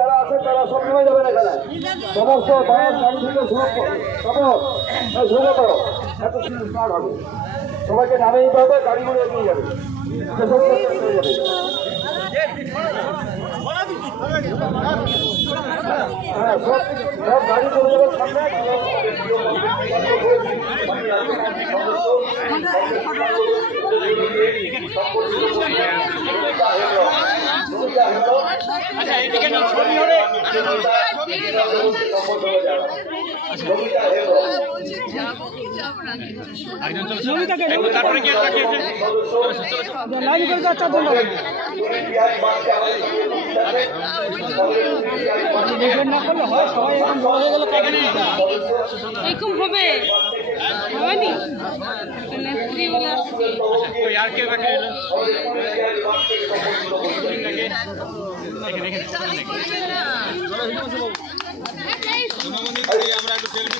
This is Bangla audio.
যারা আছে তারা সব নেমে যাবেন এখানে সমস্ত বাস গাড়ি থেকে শুরু করো এত স্টার্ট হবে সবাইকে নামে নিতে হবে গাড়িগুলো এগিয়ে যাবে হ্যাঁ সব গাড়ি চলে যাবে সামনে এরকম হবে হয়নি নেত্রী বলে আসছে আর কে বাকি আমরা একটু সেলফি